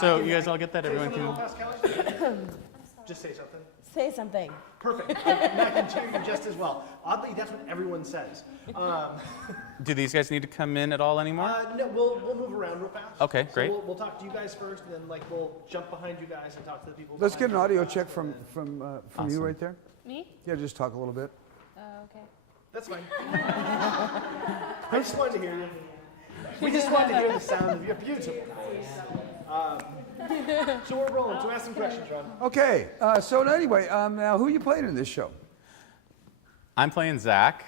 So you guys all get that? Everyone can. Just say something. Say something. Perfect. And I can hear you just as well. Oddly, that's what everyone says. Do these guys need to come in at all anymore? No, we'll move around real fast. Okay, great. So we'll talk to you guys first, and then we'll jump behind you guys and talk to the people. Let's get behind an you audio guys, check and from then- you right there. Me? Yeah, just talk a little bit. Okay. That's fine. I just wanted to hear you. We just wanted to hear the sound of your beautiful voice. So we're rolling. So ask some questions, Ron. Okay, so anyway, now who are you playing in this show? I'm playing Zach.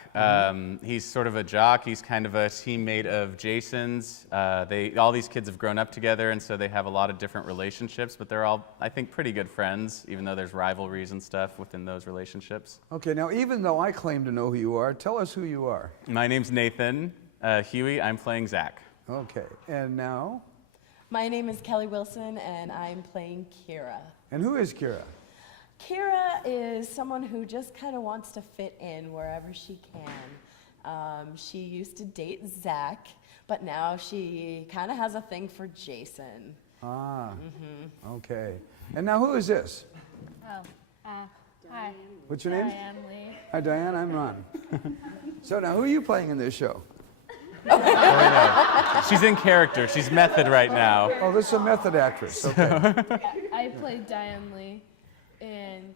He's sort of a jock. He's kind of a teammate of Jason's. All these kids have grown up together, and so they have a lot of different relationships, but they're all, I think, pretty good friends, even though there's rivalries and stuff within those relationships. Okay, now even though I claim to know who you are, tell us who you are. My name's Nathan Huey. I'm playing Zach. Okay, and now? My name is Kelly Wilson, and I'm playing Kira. And who is Kira? Kira is someone who just kind of wants to fit in wherever she can. She used to date Zach, but now she kind of has a thing for Jason. Ah, okay. And now who is this? Oh, hi. What's your name? Diane Lee. Hi, Diane, I'm Ron. So now who are you playing in this show? She's in character. She's method right now. Oh, this is a method actress, okay. I played Diane Lee, and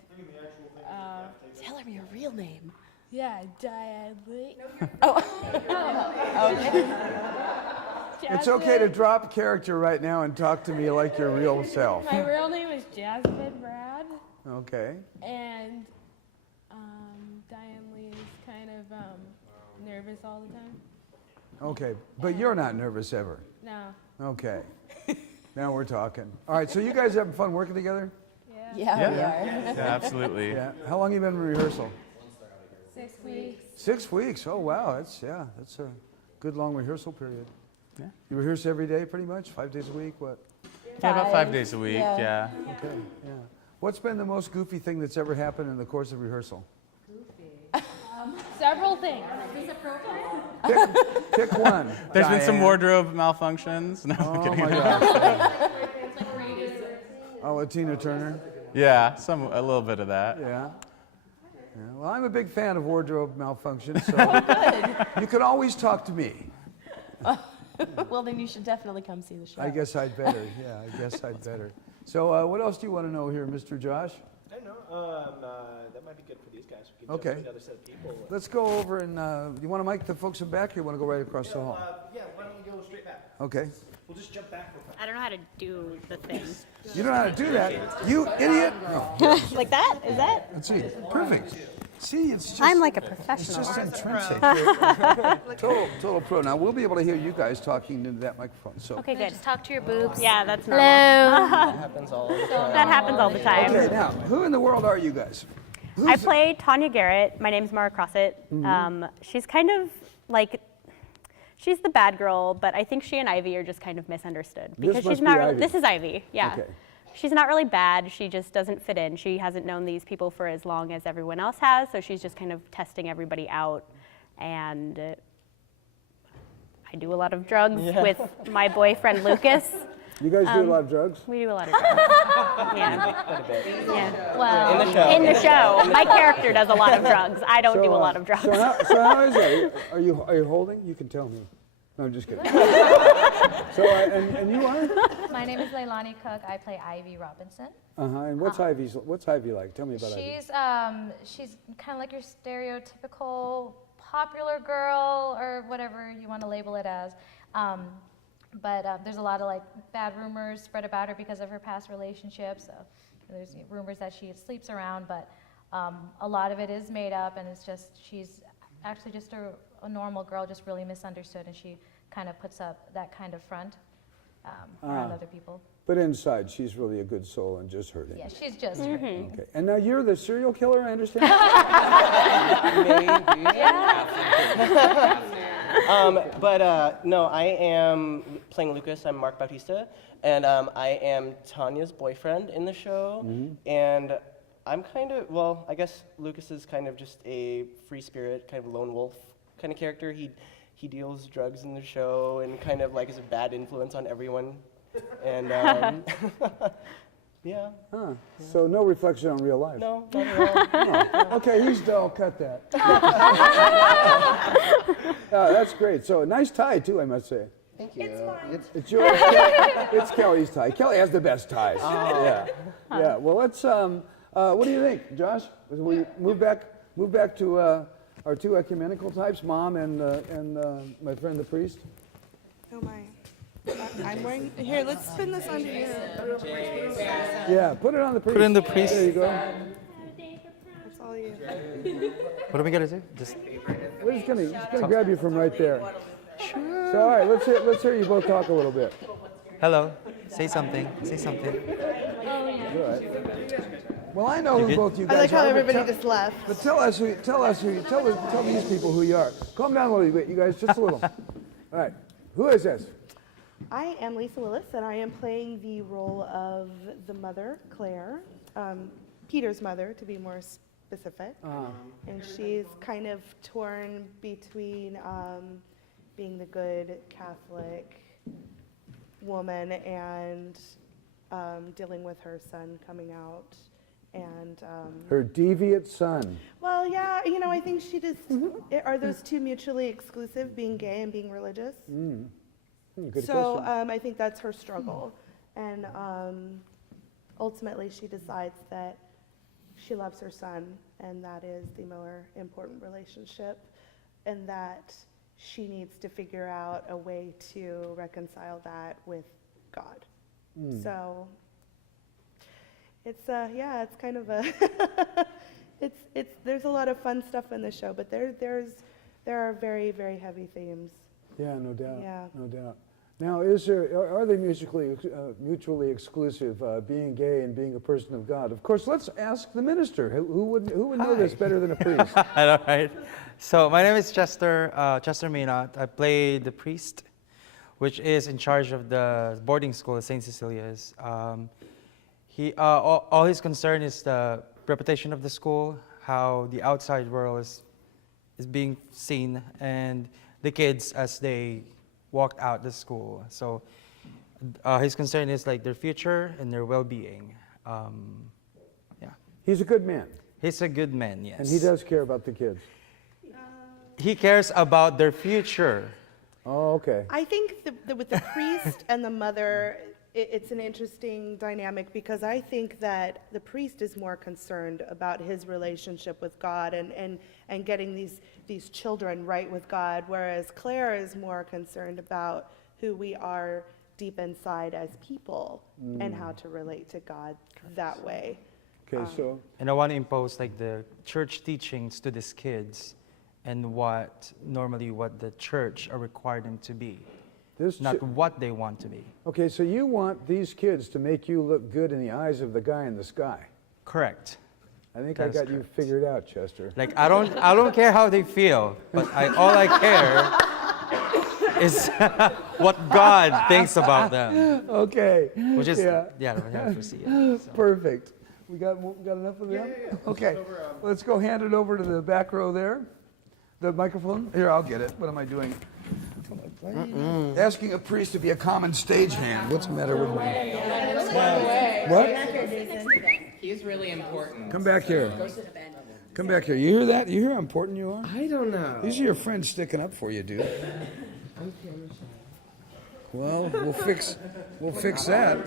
Tell her your real name. yeah, Diane Lee. It's okay to drop character right now and talk to me like your real self. My real name is Jasmine Brad, Okay. and Diane Lee is kind of nervous all the time. Okay, but you're not nervous ever. No. Okay. Now we're talking. All right, so you guys having fun working together? Yeah. Yeah, we Yeah, are. absolutely. Yeah. How long you been in rehearsal? 6 weeks. 6 weeks. Oh wow, that's a good long rehearsal period. Yeah. You rehearse every day, pretty much, 5 days a week. What? Yeah, about 5 days a week, Yeah. yeah. Okay. Yeah. What's been the most goofy thing that's ever happened in the course of rehearsal? Several things. Pick one. There's been some Diane. wardrobe malfunctions. No, I'm Oh kidding. my gosh. Oh, Tina Turner. Yeah, a little bit of that. Yeah. Yeah. Well, I'm a big fan of wardrobe malfunctions, so you can always talk to me. Well, then you should definitely come see the show. I guess I'd better. Yeah, I guess I'd better. So, what else do you want to know here, Mr. Josh? I don't know. That might be good for these guys. We can Okay. jump to another set of people. Let's go over and you want to mic the folks in back, or you want to go right across the hall? Yeah, why don't we go straight back? Okay. We'll just jump back real fast. I don't know how to do the thing. You don't know how to do that, you idiot. No. Like that? Is that? Let's see. Perfect. See, it's just. I'm like a It's professional. just intrinsic. Total pro. Now we'll be able to hear you guys talking into that microphone. So. Okay, good. Just talk to your boobs. Yeah, that's normal. Happens all the time. That happens all the time. Okay, now who in the world are you guys? I play Tanya Garrett. My name's Mara Crossett. She's kind of like, she's the bad girl, but I think she and Ivy are just kind of misunderstood This because must she's be not. Ivy. This is Ivy. Yeah. Okay. She's not really bad. She just doesn't fit in. She hasn't known these people for as long as everyone else has, so she's just kind of testing everybody out. And I do a lot of drugs with my boyfriend Lucas. You guys do a lot of drugs? We do a lot of drugs. Yeah. Yeah. Well, In the show. in the show, my character does a lot of drugs. I don't do a lot of drugs. So how is that? Are you holding? You can tell me. No, I'm just kidding. So and you are? My name is Leilani Cook. I play Ivy Robinson. And what's Ivy like? Tell me about Ivy. She's kind of like your stereotypical popular girl or whatever you want to label it as. But there's a lot of like bad rumors spread about her because of her past relationships. So there's rumors that she sleeps around, but a lot of it is made up, and it's just she's actually just a normal girl, just really misunderstood, and she kind of puts up that kind of front around other people. But inside, she's really a good soul and just hurting. Yeah, she's just hurting. Okay. And now you're the serial killer, I understand? No, I am playing Lucas. I'm Mark Bautista, and I am Tanya's boyfriend in the show. And I'm kind of, well, I guess Lucas is kind of just a free spirit, kind of lone wolf kind of character. He deals drugs in the show and kind of like is a bad influence on everyone And yeah, Huh. So no reflection on real life. no, not at all. Okay, he's dull. Cut that. That's great. So a nice tie too, I must say. Thank you. It's yours. It's Kelly's tie. Kelly has the best ties. Yeah. Yeah. Well, let's. What do you think, Josh? We move back to our two ecumenical types, Mom and my friend the priest. Oh my. I'm wearing. Here, let's spin this onto you. Yeah. Put it on the priest. Put it on the priest. There you go. That's all you. What are we gonna do? Just We're just gonna grab you from right there. Sure. So all right, let's hear you both talk a little bit. hello. Say something. Say something. All right. Well, I know who both you guys I like how are. but everybody tell- just left. But tell these people who you are. Calm down a little bit, you guys, just a little. All right. Who is this? I am Lisa Willis, and I am playing the role of the mother, Claire, Peter's mother, to be more specific. And she's kind of torn between being the good Catholic woman and dealing with her son coming out. And Her deviant son. well, yeah, I think she just are those two mutually exclusive, being gay and being religious. Good So question. I think that's her struggle, and ultimately she decides that she loves her son, and that is the more important relationship, and that she needs to figure out a way to reconcile that with God. So it's it's kind of a it's there's a lot of fun stuff in the show, but there are very, very heavy themes. Yeah, no doubt. Yeah. No doubt. Now, are they mutually exclusive, being gay and being a person of God? Of course, let's ask the minister. Who would know this better than a priest? All right. So my name is Chester Maynard. I play the priest, which is in charge of the boarding school at St. Cecilia's. All his concern is the reputation of the school, how the outside world is being seen, and the kids as they walked out the school. So his concern is like their future and their well-being. Yeah. He's a good man, He's a good man, yes. and he does care about the kids. He cares about their future. Oh, okay. I think with the priest and the mother, it's an interesting dynamic, because I think that the priest is more concerned about his relationship with God and getting these children right with God, whereas Claire is more concerned about who we are deep inside as people and how to relate to God that way. Okay, so And I want to impose like the church teachings to these kids and what the church are required them to be, not what they want to be. Okay, so you want these kids to make you look good in the eyes of the guy in the sky. Correct. I think That I is got you correct. figured out, Chester. Like I don't care how they feel, but all I care is what God thinks about them. Okay. Which is Yeah. we have to see it. So. Perfect. We got enough of them? Okay. Let's go hand it over to the back row there. The microphone? Here, I'll get it. What am I doing? Asking a priest to be a common stagehand. What's the matter with me? What? He's really important. Come back here. Come back here. You hear that? You hear how important you are? I don't know. These are your friends sticking up for you, dude. Well, we'll fix that.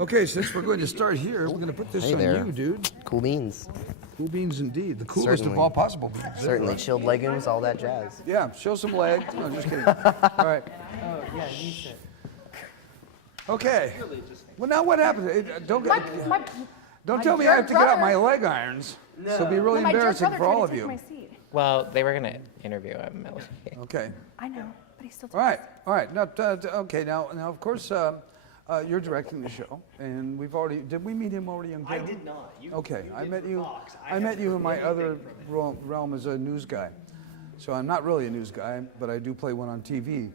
Okay, since we're going to start here, we're going to put this Hey on there. you, dude. Cool beans. Cool beans indeed. The coolest of Certainly. all possible beans. Certainly. Chilled legumes, all that jazz. Yeah, show some leg. No, just kidding. All right. Oh yeah, you said. Okay. Well, now what happens? Don't tell me I have to get out my leg irons. No. So it'll be really embarrassing for all of you. Well, they were gonna interview him. Okay. I know, but he still. All right. Now, okay. Now, of course, you're directing the show, and did we meet him already on camera? I did not. Okay, I met you. I met you in my other realm as a news guy. So I'm not really a news guy, but I do play one on TV.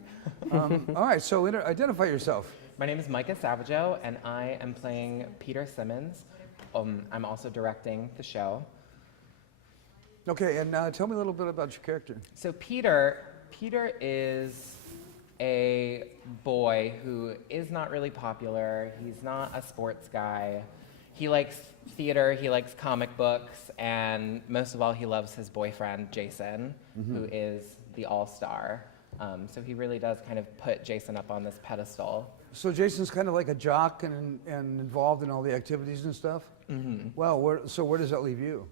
All right. So identify yourself. My name is Micah Savageau, and I am playing Peter Simmons. I'm also directing the show. Okay, and tell me a little bit about your character. So Peter is a boy who is not really popular. He's not a sports guy. He likes theater, he likes comic books, and most of all, he loves his boyfriend, Jason, who is the all-star. So he really does kind of put Jason up on this pedestal. So Jason's kind of like a jock and involved in all the activities and stuff? Well, where does that leave you?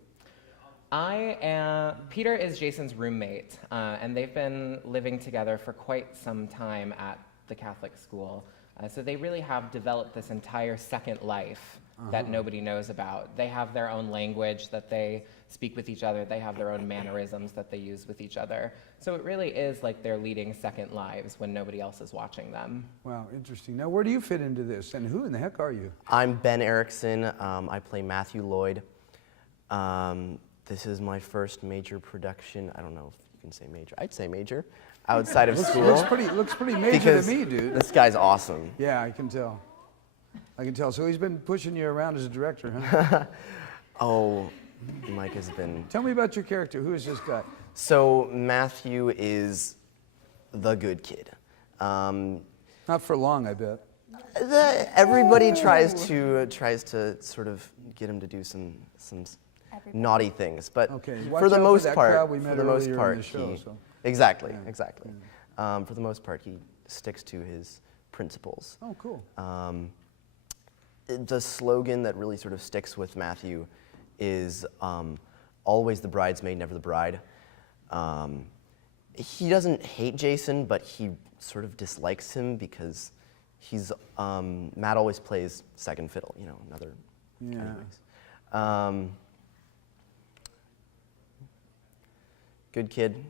Peter is Jason's roommate, and they've been living together for quite some time at the Catholic school. So they really have developed this entire second life that nobody knows about. They have their own language that they speak with each other. They have their own mannerisms that they use with each other. So it really is like they're leading second lives when nobody else is watching them. Wow, interesting. Now, where do you fit into this, and who in the heck are you? I'm Ben Erickson. I play Matthew Lloyd. This is my first major production. I don't know if you can say major. I'd say major. Outside of school. Looks pretty major because to me, dude. This guy's awesome. Yeah, I can tell. So he's been pushing you around as a director, huh? Oh, Mike has been. Tell me about your character. Who is this guy? So Matthew is the good kid. Not for long, I bet. Everybody tries to sort of get him to do some naughty things, but for the most part, exactly. For the most part, he sticks to his principles. Oh, cool. The slogan that really sort of sticks with Matthew is always the bridesmaid, never the bride. He doesn't hate Jason, but he sort of dislikes him because he's Matt always plays second fiddle, another. Yeah. Anyways. Good kid,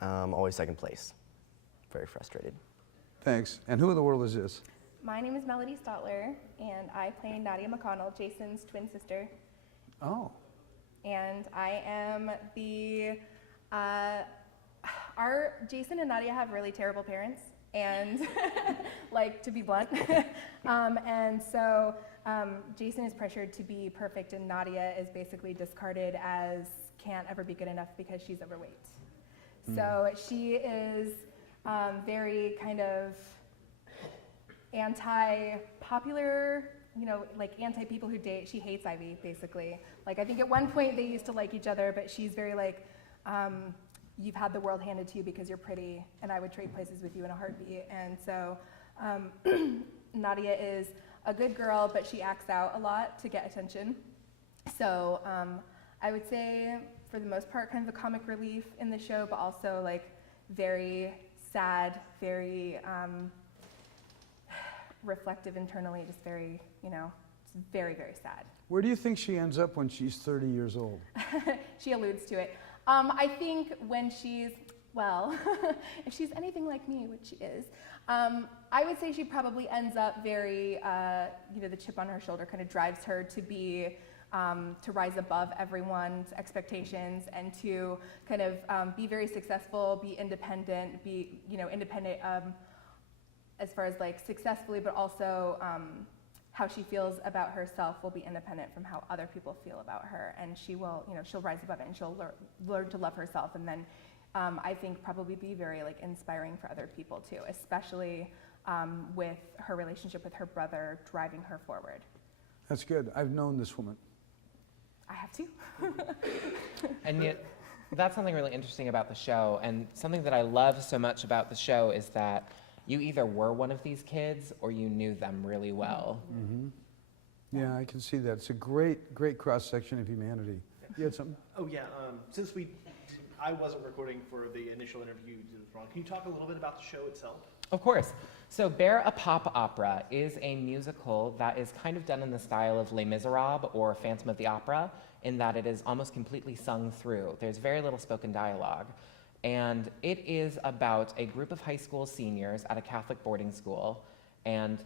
always second place. Very frustrated. Thanks. And who in the world is this? My name is Melody Stotler, and I play Nadia McConnell, Jason's twin sister. Oh. And I am Jason and Nadia have really terrible parents, and like, to be blunt. And so Jason is pressured to be perfect, and Nadia is basically discarded as can't ever be good enough because she's overweight. So she is very kind of anti-popular, like anti-people who date. She hates Ivy, basically. Like, I think at one point they used to like each other, but she's very like, you've had the world handed to you because you're pretty, and I would trade places with you in a heartbeat. And so Nadia is a good girl, but she acts out a lot to get attention. So I would say, for the most part, kind of a comic relief in the show, but also like very sad, very reflective internally, just very, it's very, very sad. Where do you think she ends up when she's 30 years old? She alludes to it. I think when she's, well, if she's anything like me, which she is, I would say she probably ends up very, the chip on her shoulder kind of drives her to be, to rise above everyone's expectations and to kind of be very successful, be independent, be, independent as far as like successfully, but also how she feels about herself will be independent from how other people feel about her. And she will, she'll rise above it and she'll learn to love herself. And then I think probably be very like inspiring for other people too, especially with her relationship with her brother driving her forward. That's good. I've known this woman. I have too. And yet, that's something really interesting about the show, and something that I love so much about the show is that you either were one of these kids or you knew them really well. Mm-hmm. Yeah, I can see that. It's a great, great cross-section of humanity. You had something? Oh yeah, since I wasn't recording for the initial interview, can you talk a little bit about the show itself? Of course. So Bear a Pop Opera is a musical that is kind of done in the style of Les Miserables or Phantom of the Opera, in that it is almost completely sung through. There's very little spoken dialogue. And it is about a group of high school seniors at a Catholic boarding school, and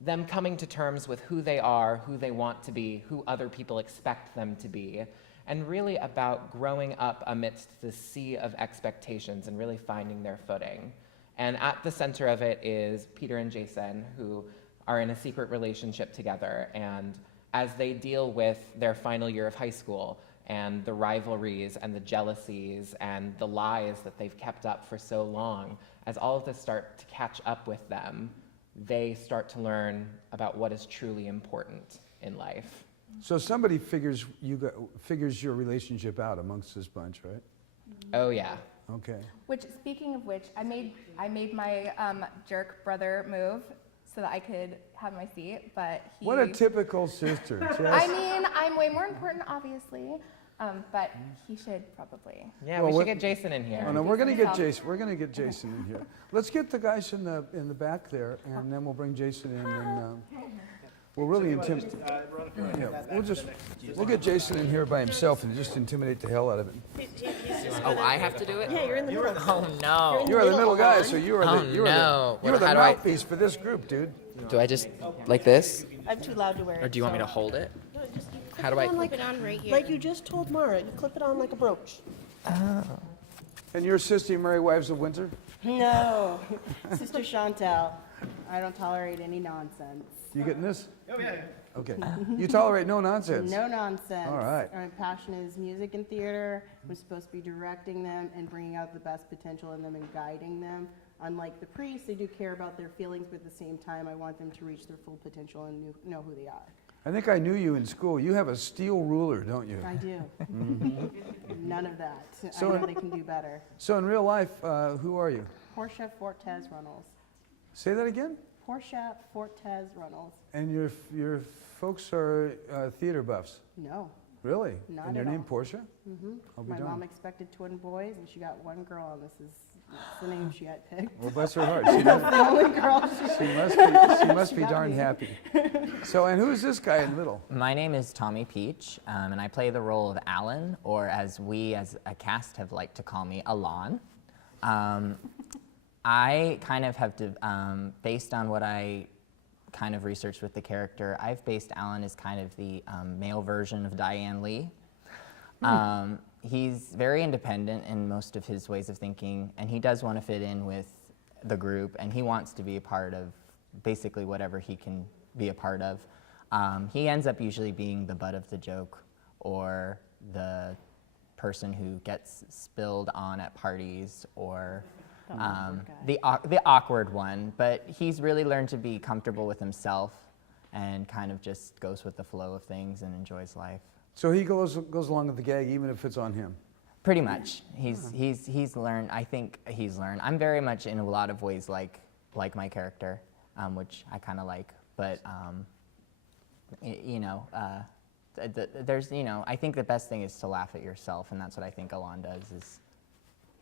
them coming to terms with who they are, who they want to be, who other people expect them to be, and really about growing up amidst the sea of expectations and really finding their footing. And at the center of it is Peter and Jason, who are in a secret relationship together. And as they deal with their final year of high school and the rivalries and the jealousies and the lies that they've kept up for so long, as all of this start to catch up with them, they start to learn about what is truly important in life. So somebody figures your relationship out amongst this bunch, right? Oh yeah. Okay. Which, speaking of which, I made my jerk brother move so that I could have my seat, but he... What a typical sister. I mean, I'm way more important, obviously, but he should probably. Yeah, we should get Jason in here. Oh, no, we're gonna get Jason. We're gonna get Jason in here. Let's get the guys in the back there, and then we'll bring Jason in, and we'll really intimidate. We'll get Jason in here by himself and just intimidate the hell out of him. Oh, I have to do it? Yeah, you're in the middle. Oh no. You're the middle guy, so you are the How do I- mouthpiece for this group, dude. Do I just like this? I'm too loud to wear it. Or do you want me to hold it? No, just you How do I clip it on right here. Like you just told Mara, you clip it on like a brooch. Oh. And your sister, Merry Wives of Winter? No, Sister Chantel, I don't tolerate any nonsense. You getting this? Oh, yeah. Okay. You tolerate no nonsense? No nonsense. All right. My passion is music and theater. I'm supposed to be directing them and bringing out the best potential in them and guiding them. Unlike the priests, they do care about their feelings, but at the same time, I want them to reach their full potential and know who they are. I think I knew you in school. You have a steel ruler, don't you? I do. None of that. So I know they can do better. So in real life, who are you? Portia Fortes Runnels. Say that again? Portia Fortes Runnels. And your folks are theater buffs? No. Really? Not and your at name all. Portia? Mm-hmm. I'll be My darned. mom expected twin boys, and she got one girl, and that's the name she had picked. Well, bless her heart. That's the only girl She must She be got darn me. happy. So, and who's this guy in the middle? My name is Tommy Peach, and I play the role of Alan, or as we as a cast have liked to call me, Alon. I kind of have to, based on what I kind of researched with the character, I've based Alan as kind of the male version of Diane Lee. He's very independent in most of his ways of thinking, and he does want to fit in with the group, and he wants to be a part of basically whatever he can be a part of. He ends up usually being the butt of the joke, or the person who gets spilled on at parties, or the awkward one. But he's really learned to be comfortable with himself and kind of just goes with the flow of things and enjoys life. So he goes along with the gag even if it's on him? Pretty much. He's learned, I think he's learned. I'm very much in a lot of ways like my character, which I kind of like. But, there's, I think the best thing is to laugh at yourself, and that's what I think Alon does, is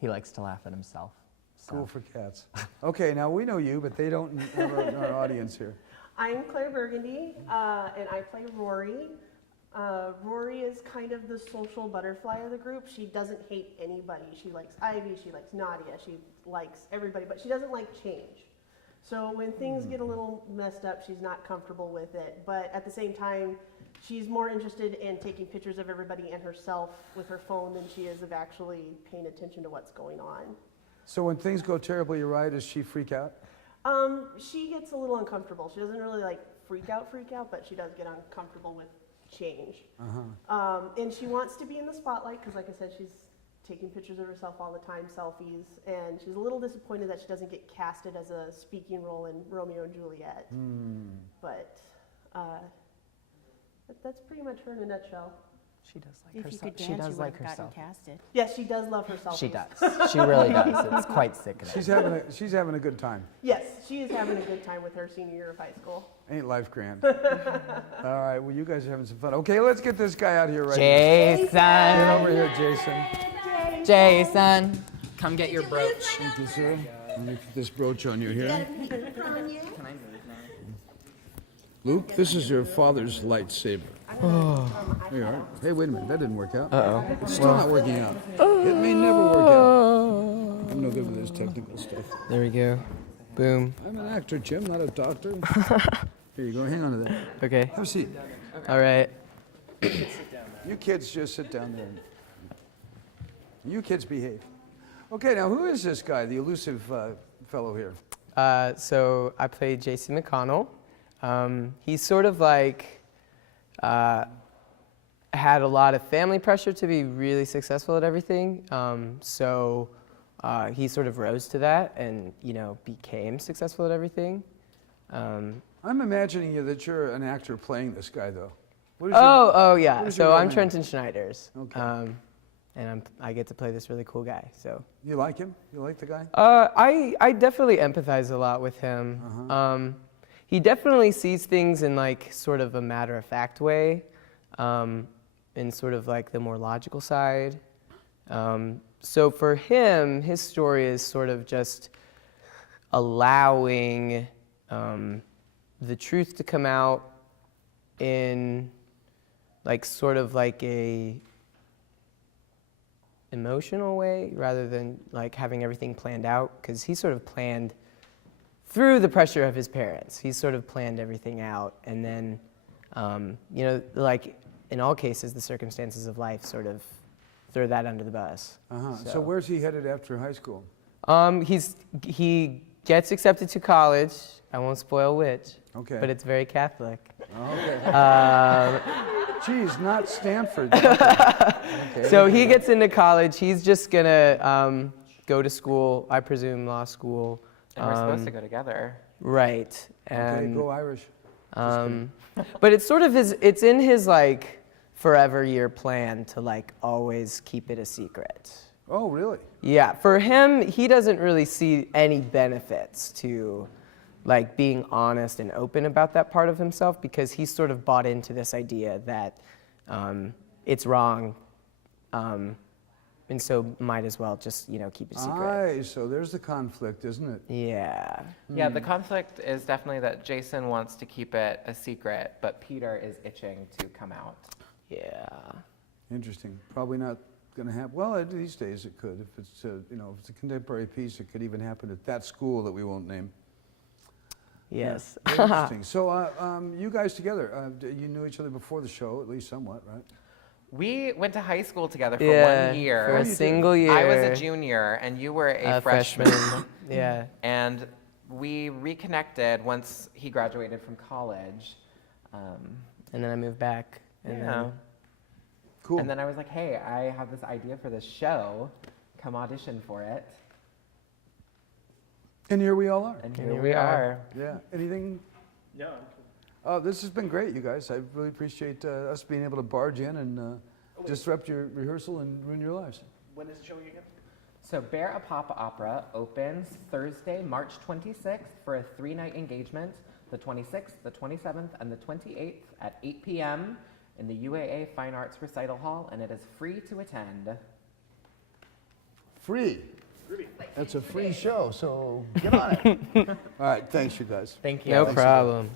he likes to laugh at himself. So. Cool for cats. Okay, now we know you, but they don't have our audience here. I'm Claire Burgundy, and I play Rory. Rory is kind of the social butterfly of the group. She doesn't hate anybody. She likes Ivy, she likes Nadia, she likes everybody, but she doesn't like change. So when things get a little messed up, she's not comfortable with it. But at the same time, she's more interested in taking pictures of everybody and herself with her phone than she is of actually paying attention to what's going on. So when things go terribly awry, does she freak out? She gets a little uncomfortable. She doesn't really like freak out, but she does get uncomfortable with change. And she wants to be in the spotlight because, like I said, she's taking pictures of herself all the time, selfies, and she's a little disappointed that she doesn't get casted as a speaking role in Romeo and Juliet. But that's pretty much her in a nutshell. She does like If herself. you could dance, She does you like would have gotten herself. casted. Yes, she does love herself. She does. She really does. It's quite sickening. She's having a good time. Yes, she is having a good time with her senior year of high school. Ain't life grand? All right, well, you guys are having some fun. Okay, let's get this guy out here right Jason. now. Get over here, Jason. Jason, come get your brooch. Thank you, sir. Let me put this brooch on you here. Can I move now? Luke, this is your father's lightsaber. Oh. Here you are. Hey, wait a minute. That didn't work out. Uh-oh. It's still not working out. It may never work out. I'm no good with this technical stuff. There we go. Boom. I'm an actor, Jim, not a doctor. Here you go. Hang on to that. Okay. Have a seat. All right. You kids just sit down there. You kids behave. Okay, now who is this guy, the elusive fellow here? So I played Jason McConnell. He's sort of like had a lot of family pressure to be really successful at everything. So he sort of rose to that and, you know, became successful at everything. I'm imagining that you're an actor playing this guy, though. Oh, yeah. what is So your real I'm name? Trenton Schneiders. Okay. And I get to play this really cool guy. So You like him? You like the guy? I definitely empathize a lot with him. He definitely sees things in like sort of a matter-of-fact way, in sort of like the more logical side. So for him, his story is sort of just allowing the truth to come out in like sort of like a emotional way rather than like having everything planned out, because he sort of planned through the pressure of his parents. He sort of planned everything out, and then you know, like in all cases, the circumstances of life sort of throw that under the bus. So where's he headed after high school? He gets accepted to college. I won't spoil which. Okay. But it's very Catholic. Okay. Geez, not Stanford. Okay. So he gets into college. He's just gonna go to school, I presume law school. And we're supposed to go together. Right. Okay, And, go Irish. but it's sort of it's in his like forever year plan to like always keep it a secret. Oh, really? Yeah, for him, he doesn't really see any benefits to like being honest and open about that part of himself, because he's sort of bought into this idea that it's wrong, and so might as well just, you know, keep it a secret. So there's the conflict, isn't it? Yeah. Yeah, the conflict is definitely that Jason wants to keep it a secret, but Peter is itching to come out. Yeah. Interesting. Probably not going to happen. Well, these days it could. If it's you know, if it's a contemporary piece, it could even happen at that school that we won't name. Yes. Yeah, very interesting. So you guys together, you knew each other before the show, at least somewhat, right? We went to high school together for Yeah, 1 year. for a single year. I was a junior and you were a freshman. Yeah. And we reconnected once he graduated from college. And then I moved back. And yeah. then, cool. And then I was like, hey, I have this idea for this show. Come audition for it. And here we all are. And here we are. Yeah. Anything? No. This has been great, you guys. I really appreciate us being able to barge in and disrupt your rehearsal and ruin your lives. When is the show again? So Bear a Papa Opera opens Thursday, March 26th for a 3-night engagement, the 26th, the 27th, and the 28th at 8 p.m. in the UAA Fine Arts Recital Hall, and it is free to attend. Free? That's a free show, so get on it. All right, thanks, you guys. Thank you. no Thanks a lot. problem.